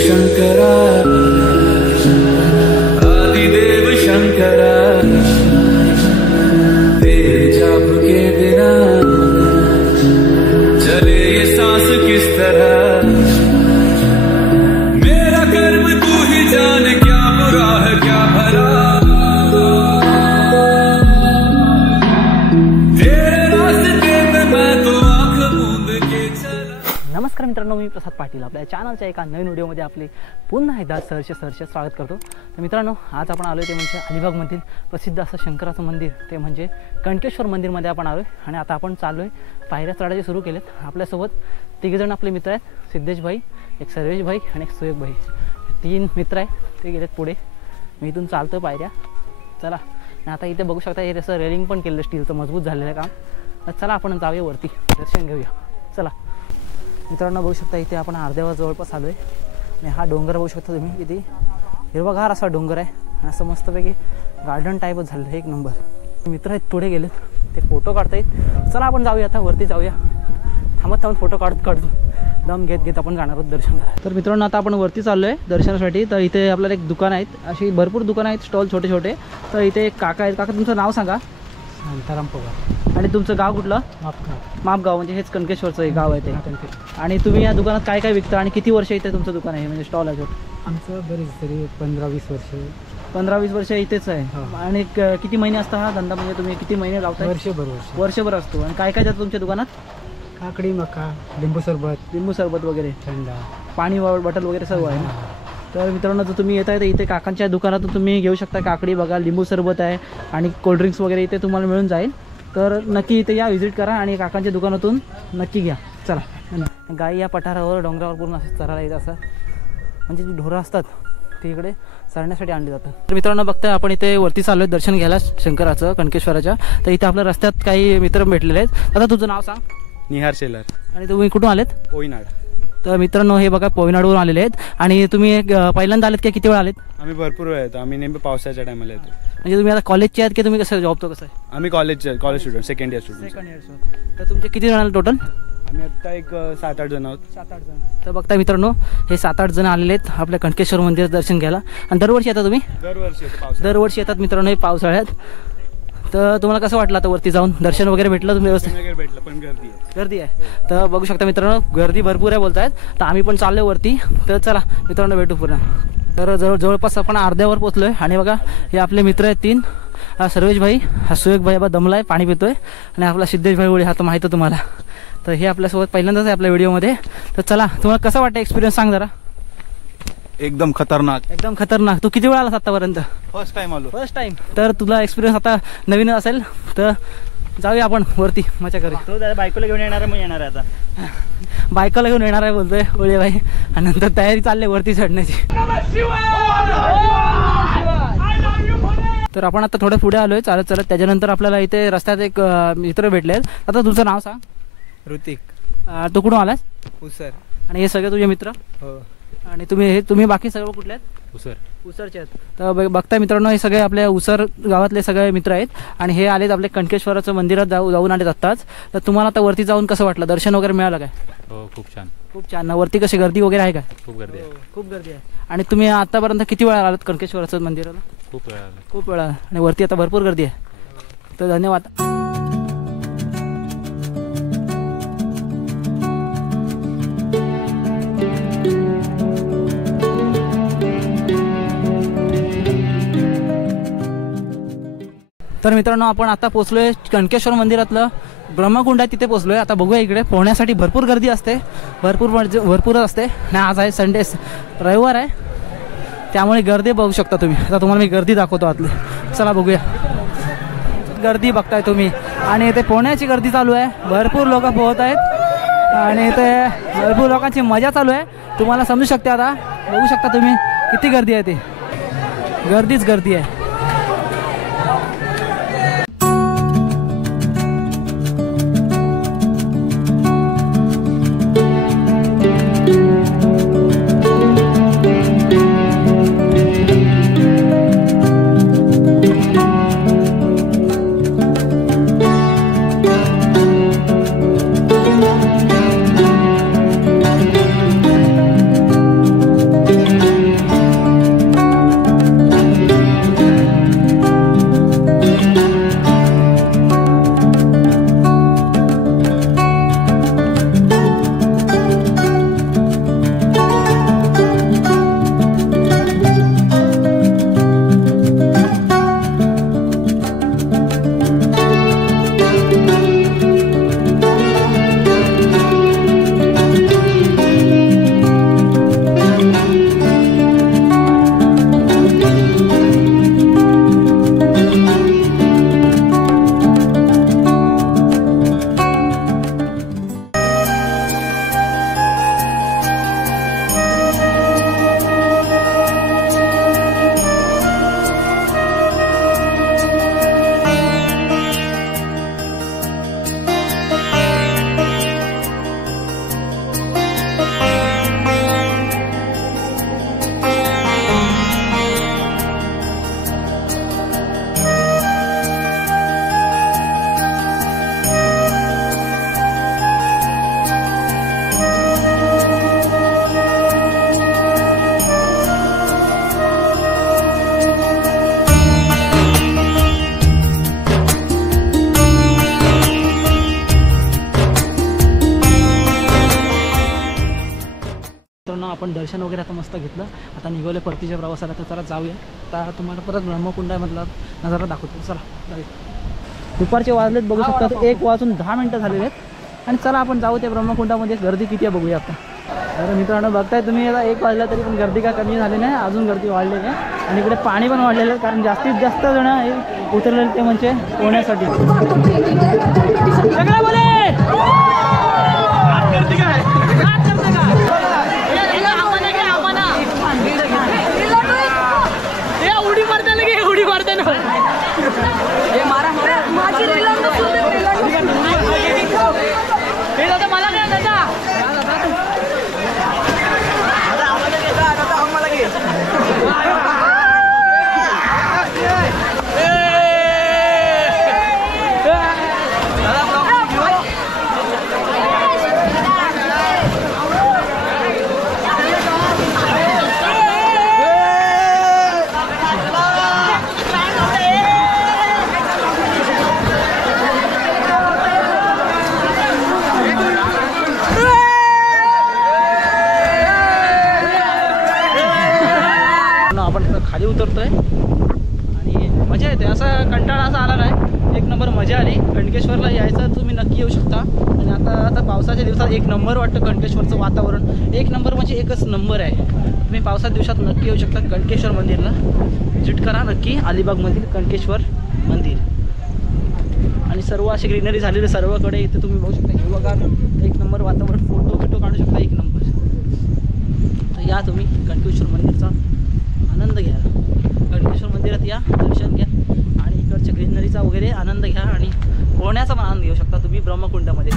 शंकरा आदिदेव शंकरा तेरे जाप के बिना चले ये सांस किस तरह मेरा कर्म तू ही जाने क्या बुरा है क्या भला तेरे रास्ते पे मैं तो आंख मूंद के चला। नमस्कार मित्रांनो, मी प्रसाद पाटील आपल्या चॅनलच्या एका नवीन व्हिडिओमध्ये आपले पुन्हा एकदा सहर्ष स्वागत करतो। तर मित्रांनो, आज आपण आलो ते म्हणजे अलिबागमधील प्रसिद्ध असं शंकराचं मंदिर ते म्हणजे कणकेश्वर मंदिरमध्ये आपण आलो आणि आता आपण चाललो आहे पायऱ्या चढायचे सुरू केलेत। आपल्यासोबत तिघेजण आपले मित्र आहेत, सिद्धेश भाई, एक सर्वेश भाई आणि एक सुयोग भाई, तीन मित्र आहेत ते गेलेत पुढे। मी इथून चालतो पायऱ्या, चला। आणि आता इथे बघू शकता हे असं रेलिंग पण केलेलं स्टीलचं मजबूत झालेलं काम। तर चला आपण जाऊया वरती, दर्शन घेऊया, चला। मित्रांनो बघू शकता इथे आपण अर्ध्यावर जवळपास आलो आहे आणि हा डोंगर बघू शकता तुम्ही, इथे हिरवागार असा डोंगर आहे, असं मस्तपैकी गार्डन टाईपच झालं, एक नंबर। मित्र आहेत पुढे गेलेत, ते फोटो काढतायत। चला आपण जाऊया, आता वरती जाऊया, थांबत फोटो काढतो दम घेत आपण जाणार आहोत दर्शन करायला। तर मित्रांनो आता आपण वरती चाललो आहे दर्शनासाठी। तर इथे आपल्याला एक दुकान आहेत, अशी भरपूर दुकानं आहेत, स्टॉल छोटे छोटे। तर इथे एक काका आहेत, काका तुमचं नाव सांगा? शांताराम पवार। आणि तुमचं गाव कुठलं? मापगाव, म्हणजे हेच कणकेश्वरचं गाव आहे ते। आणि तुम्ही या दुकानात काय काय विकता आणि किती वर्ष इथे तुमचं दुकान आहे, म्हणजे स्टॉल आहे? आमचं बरेच तरी 15-20 वर्ष। 15-20 वर्ष इथेच आहे। आणि किती महिने असता हा धंदा, म्हणजे तुम्ही किती महिने लावता? वर्षभर असतो। आणि काय काय जातं तुमच्या दुकानात? काकडी, मका, लिंबू सरबत वगैरे, थंडा, पाणी बॉटल वगैरे सर्व आहे। तर मित्रांनो, जर तुम्ही येत आहे तर इथे काकांच्या दुकानातून तुम्ही घेऊ शकता। काकडी बघा, लिंबू सरबत आहे आणि कोल्ड्रिंक्स वगैरे इथे तुम्हाला मिळून जाईल। तर नक्की इथे या, व्हिजिट करा आणि काकांच्या दुकानातून नक्की घ्या, चला। गाई या पठारावर डोंगरावर पूर्ण असं चरायला येत असं, म्हणजे जी ढोरं असतात ती इकडे चरण्यासाठी आणली जातात। तर मित्रांनो बघताय आपण इथे वरती चाललो आहे दर्शन घ्यायला शंकराचं, कणकेश्वराच्या। तर इथे आपल्या रस्त्यात काही मित्र भेटलेले आहेत। आता तुझं नाव सांग? निहार शेलर। आणि तुम्ही कुठून आलेत? पोईनाड। तर मित्रांनो हे बघा पोईनाडवरून आलेले आहेत। आणि तुम्ही पहिल्यांदा आलेत की किती वेळा आलेत? आम्ही भरपूर वेळ येतो, आम्ही नेहमी पावसाच्या टायमाला येतो। म्हणजे तुम्ही आता कॉलेजचे आहेत की तुम्ही कसं जॉबचं कसं आहे? आम्ही college student, second year student. तर तुमचे किती जण आले टोटल? आम्ही आता एक 7-8 जण आहोत। 7-8 जण। तर बघता मित्रांनो हे 7-8 जण आलेले आहेत आपल्या कणकेश्वर मंदिरात दर्शन घ्यायला। आणि दरवर्षी येतात तुम्ही? दरवर्षी येतात मित्रांनो हे पावसाळ्यात। तर तुम्हाला कसं वाटलं आता वरती जाऊन? दर्शन वगैरे भेटलं तुम्ही व्यवस्थित? भेटलं, पण गर्दी आहे। तर बघू शकता मित्रांनो गर्दी भरपूर आहे बोलतायत। तर आम्ही पण चाललो वरती, तर चला मित्रांनो भेटू पुन्हा। तर जवळपास आपण अर्ध्यावर पोचलोय। आणि बघा हे आपले मित्र आहेत 3, हा सर्वेश भाई, हा सुयोग भाई, दमलाय, पाणी पितोय। आणि आपला सिद्धेश भाई ओळी, हा तर माहिती आहे तुम्हाला। तर हे आपल्यासोबत पहिल्यांदाच आहे आपल्या व्हिडिओमध्ये। तर चला, तुम्हाला कसं वाटतं, एक्सपिरियन्स सांग जरा। एकदम खतरनाक। तू किती वेळा आलास आतापर्यंत? फर्स्ट टाइम आलो। First time. तर तुला एक्सपिरियन्स आता नवीन असेल, तर जाऊया आपण वरती मजा करू। तो बायकोला घेऊन येणार आहे, मग येणार आहे आता। बायकोला घेऊन येणार आहे बोलतोय ओळे भाई। आणि नंतर तयारी चालली वरती चढण्याची। तर आपण आता थोडं पुढे आलोय चालत चालत। त्याच्यानंतर आपल्याला इथे रस्त्यात एक मित्र भेटले आहेत। आता तुझं नाव सांग? ऋतिक। तू कुठून आलास? उसर। आणि हे सगळे तुझे मित्र? हो। आणि तुम्ही बाकी सगळं कुठले आहेत? उसरचे आहेत। तर बघताय मित्रांनो हे सगळे आपल्या उसर गावातले सगळे मित्र आहेत। आणि हे आलेत आपले कणकेश्वराचं मंदिरात जाऊन आलेत आत्ताच। तर तुम्हाला आता वरती जाऊन कसं वाटलं? दर्शन वगैरे मिळालं काय? हो, खूप छान। वरती कशी गर्दी वगैरे आहे का? खूप गर्दी आहे। आणि तुम्ही आतापर्यंत किती वेळा आलात कणकेश्वराचं मंदिराला? खूप वेळा। आणि वरती आता भरपूर गर्दी आहे। तर धन्यवाद। तर मित्रांनो आपण आता पोहोचलोय कणकेश्वर मंदिरातलं ब्रह्मकुंड आहे तिथे पोहोचलोय। आता बघूया, इकडे पोहण्यासाठी भरपूर गर्दी असते, भरपूरच असते। आणि आज आहे संडे, रविवार आहे, त्यामुळे गर्दी बघू शकता तुम्ही। आता तुम्हाला मी गर्दी दाखवतो आतली, चला बघूया। गर्दी बघताय तुम्ही, आणि इथे पोहण्याची गर्दी चालू आहे, भरपूर लोक पोहत आहेत आणि इथे भरपूर लोकांची मजा चालू आहे। तुम्हाला समजू शकते, आता बघू शकता तुम्ही किती गर्दी आहे, ती गर्दीच गर्दी आहे। मित्रांनो आपण दर्शन वगैरे आता मस्त घेतलं. आता निघवले परतीच्या प्रवासाला. तर चला जाऊया. आता तुम्हाला परत ब्रह्मकुंडामधला नजारा दाखवतो. चला जाऊया. दुपारचे वाजलेत बघू शकता. 1:10 झालेले आहेत. आणि चला आपण जाऊ त्या ब्रह्मकुंडामध्ये. गर्दी किती आहे बघूया आता. तर मित्रांनो बघताय तुम्ही आता 1 वाजला तरी पण गर्दी का कमी झाली नाही, अजून गर्दी वाढलेली आहे. आणि इकडे पाणी पण वाढलेलं आहे, कारण जास्तीत जास्त जण हे उतरलेले ते म्हणजे पोहण्यासाठी. उडी मारते ना मला काय खाली उतरतोय आणि मजा येते. असा कंटाळा असा आला नाही. एक नंबर मजा आली. कणकेश्वरला यायचं तुम्ही नक्की येऊ शकता. आणि आता पावसाच्या दिवसात एक नंबर वाटतं कणकेश्वरचं वातावरण. एक नंबर म्हणजे एकच नंबर आहे. तुम्ही पावसाच्या दिवसात नक्की येऊ शकता कणकेश्वर मंदिरला. व्हिजिट करा नक्की अलिबागमधील कणकेश्वर मंदिर. आणि सर्व अशी ग्रीनरी झालेली सर्वकडे. इथे तुम्ही बघू शकता हिरवगार एक नंबर वातावरण. फोटो काढू शकता एक नंबर. तर या तुम्ही कणकेश्वर मंदिरचा आनंद घ्या. कणकेश्वर मंदिरात या, दर्शन घ्या आणि इकडच्या ग्रीनरीचा वगैरे आनंद घ्या. आणि पोहण्याचा पण आनंद घेऊ शकता तुम्ही ब्रह्मकुंडामध्ये.